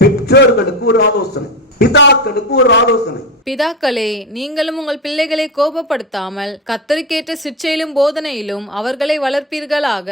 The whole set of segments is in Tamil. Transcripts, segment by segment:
பெற்றோர்களுக்கு ஒரு ஆலோசனை, பிதாக்களுக்கு ஒரு ஆலோசனை. பிதாக்களே, நீங்களும் உங்கள் பிள்ளைகளை கோபப்படுத்தாமல் கர்த்தருக்கேற்ற சிற்சையிலும் போதனையிலும் அவர்களை வளர்ப்பீர்களாக.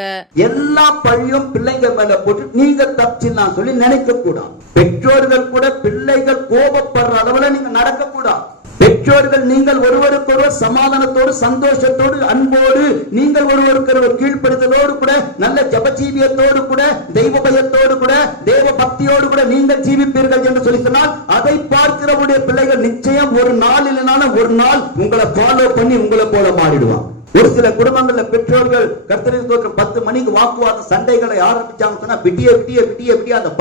எல்லா பழியும் பிள்ளைங்க மேல போட்டு நீங்க தப்பிச்சுலாம் சொல்லி நினைக்க கூடாது. பெற்றோர்கள் கூட பிள்ளைகள் கோபப்படுற அளவுல நீங்க நடக்க கூடாது. பெற்றோர்கள் நீங்கள் ஒருவருக்கொருவர் சமாதானத்தோடு, சந்தோஷத்தோடு, அன்போடு, நீங்கள் ஒருவருக்கொருவர் கீழ்ப்படுத்தலோடு கூட, நல்ல ஜபஜீவியத்தோடு கூட, தெய்வ பயத்தோடு கூட, தேவ பக்தியோடு கூட நீங்கள் ஜீவிப்பீர்கள் என்று சொல்லி சொன்னால், அதை பார்க்கிறவுடைய பிள்ளைகள் நிச்சயம் ஒரு நாள் இல்லைனாலும் ஒரு நாள் உங்களை ஃபாலோ பண்ணி உங்களை போல மாறிடுவான். ஒரு சில குடும்பங்கள்ல பெற்றோர்கள் கர்த்தருக்கு ஸ்தோத்திரம் 10 மணிக்கு வாக்குவாத சண்டைகளை ஆரம்பிச்சாங்க சொன்னா விடிய விடிய விடிய விடிய அந்த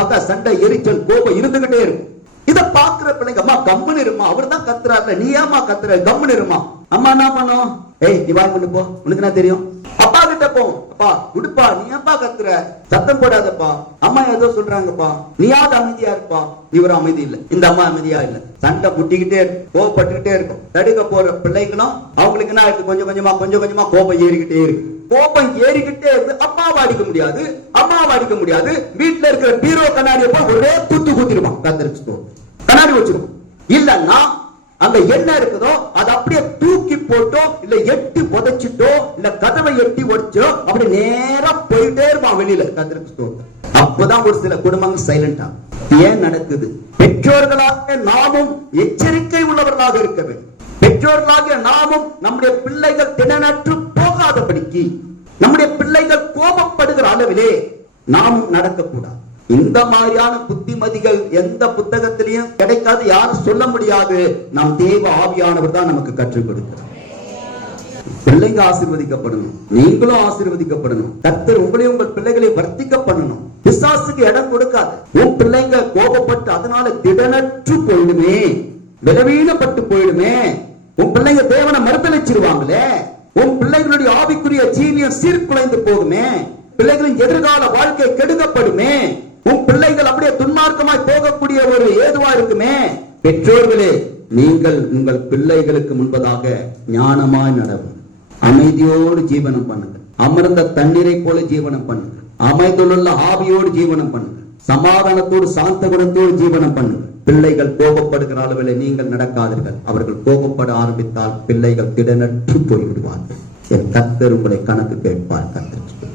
பகை சண்டை எரிச்சல் கோபம் இருந்துகிட்டே இருக்கும். இத பாக்குற பிள்ளைங்க, அம்மா கம்முன்னு இருமா, அவர் தான் கத்துறாருல, நீ ஏமா கத்துற, கம்முன்னு இருமா. அம்மா என்ன பண்ணும், ஏய் நீ வாய் பண்ணு போ, உனக்கு என்ன தெரியும். அப்பா கிட்ட போ, அப்பா விடுப்பா, நீ ஏப்பா கத்துற, சத்தம் போடாதப்பா, அம்மா ஏதோ சொல்றாங்கப்பா, நீயாவது அமைதியா இருப்பா. இவர் அமைதி இல்ல, இந்த அம்மா அமைதியா இல்ல, சண்டை முட்டிக்கிட்டே இருக்கும், கோவப்பட்டுக்கிட்டே இருக்கும். தடுக்க போற பிள்ளைங்களும் அவங்களுக்கு என்ன இருக்கு, கொஞ்சம் கொஞ்சமா கோபம் ஏறிக்கிட்டே இருக்கு. கோபம் ஏறிக்கிட்டே இருக்கு. அம்மாவை அடிக்க முடியாது. வீட்டுல இருக்கிற பீரோ கண்ணாடியை போய் ஒரே குத்திருப்பான். கண்ணாடி வச்சிருக்கும். இல்லன்னா அங்க என்ன இருக்குதோ அதை அப்படியே தூக்கி போட்டோ, இல்ல எட்டி புதைச்சிட்டோ, இல்ல கதவை எட்டி உடைச்சோ அப்படி நேரா போயிட்டே இருப்பான் வெளியில. அப்பதான் ஒரு சில குடும்பங்கள் சைலண்டா. ஏன் நடக்குது? பெற்றோர்களாக நாமும் எச்சரிக்கை உள்ளவர்களாக இருக்க வேண்டும். பெற்றோர்களாகிய நாமும் நம்முடைய பிள்ளைகள் திடனற்று போகாதபடிக்கு, நம்முடைய பிள்ளைகள் கோபப்படுகிற அளவிலே நாமும் நடக்கக்கூடாது. இந்த மாதிரியான புத்திமதிகள் எந்த புத்தகத்திலையும் கிடைக்காது, யாரும் சொல்ல முடியாது. நம் தேவ ஆவியானவர் தான் நமக்கு கற்றுக் கொடுக்கிறார். பிள்ளைங்க ஆசீர்வதிக்கப்படணும், நீங்களும் ஆசீர்வதிக்கப்படணும். கர்த்தர் உங்களையும் உங்கள் பிள்ளைகளை வர்த்திக்க பண்ணணும். பிசாசுக்கு இடம் கொடுக்காது. உன் பிள்ளைங்க கோபப்பட்டு அதனால திடனற்று போயிடுமே, பலவீனப்பட்டு போயிடுமே. உன் பிள்ளைங்க தேவனை மறுதலிச்சிருவாங்களே, உன் பிள்ளைகளுடைய ஆவிக்குரிய ஜீவியம் சீர்குலைந்து போகுமே, பிள்ளைகளின் எதிர்கால வாழ்க்கை கெடுக்கப்படுமே, உன் பிள்ளைகள் அப்படியே துன்மார்க்கமாய் போகக்கூடிய ஒரு ஏதுவா இருக்குமே. பெற்றோர்களே, நீங்கள் உங்கள் பிள்ளைகளுக்கு முன்பதாக ஞானமாய் நடவும், அமைதியோடு ஜீவனம் பண்ணுங்க, அமர்ந்த தண்ணீரை போல ஜீவனம் பண்ணுங்க, அமைதியுள்ள ஆவியோடு ஜீவனம் பண்ணுங்க, சமாதானத்தோடு சாந்த குணத்தோடு ஜீவனம் பண்ணுங்க. பிள்ளைகள் கோபப்படுகிற அளவில் நீங்கள் நடக்காதீர்கள். அவர்கள் கோபப்பட ஆரம்பித்தால் பிள்ளைகள் திடனற்று போய்விடுவார்கள். என் கர்த்தர் உங்களை கணக்கு கேட்பார். கர்த்தர்